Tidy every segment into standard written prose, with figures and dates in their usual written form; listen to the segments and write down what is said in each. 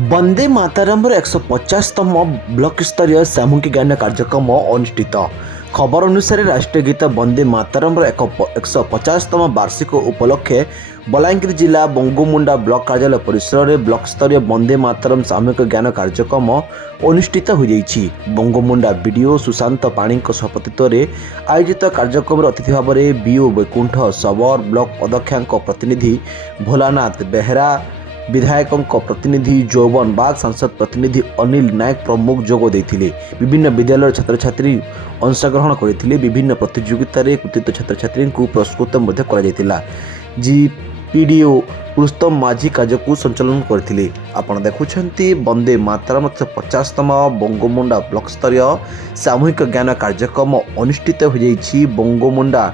Vande Mataram 150तम block स्तरीय सामूहिक गान कार्यक्रम अनुष्ठित। खबर अनुसार राष्ट्रीय गीत वंदे मातरम 150तम वार्षिक उपलक्षे बलांगीर जिला बंगोमुंडा ब्लॉक कार्यालय परिसर में ब्लॉक स्तरीय वंदे मातरम सामूहिक ज्ञान कार्यक्रम अनुष्ठित हो जाइछि। बंगोमुंडा बीडीओ सुशांत पाणी सभापतित्व में आयोजित कार्यक्रम अतिथि भाव में बीओ वैकुंठ सबर ब्लॉक अध्यक्ष प्रतिनिधि भोलानाथ बेहरा विधायकों प्रतिनिधि जौवन बाग सांसद प्रतिनिधि अनिल नायक प्रमुख जोग देते। विभिन्न विद्यालय छात्र छात्री अंशग्रहण करते। विभिन्न प्रतियोगिता कृतित्व छात्र छात्री को पुरस्कृत जीपीडीओ पुरुषोत्तम माझी कार्य को संचालन करते। आपण देखुंत वंदे मातरम 150तम बंगोमुंडा ब्लॉक स्तरीय सामूहिक ज्ञान कार्यक्रम अनुष्ठित हो जाइछि। बंगोमुंडा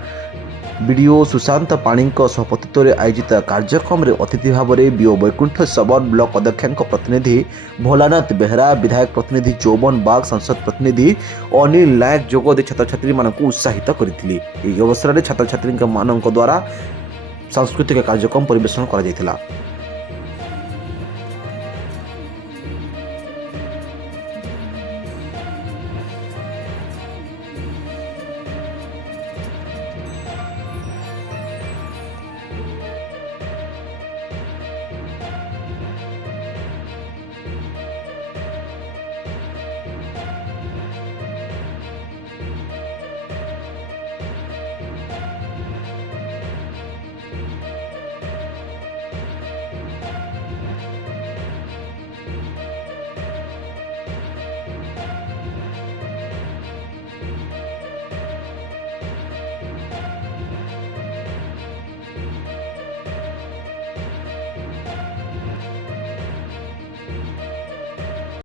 बीडीओ सुशांत पाणी सभापतित्व में आयोजित कार्यक्रम में अतिथि भाव में बीओ वैकुंठ सबर ब्लॉक अध्यक्ष प्रतिनिधि भोलानाथ बेहरा विधायक प्रतिनिधि जौवन बाग सांसद प्रतिनिधि अनिल नायक जोग दे छात्र छात्री मानक उत्साहित करथिले। एही अवसर में छात्र छात्री द्वारा सांस्कृतिक कार्यक्रम परिवेषण करा जायतिला।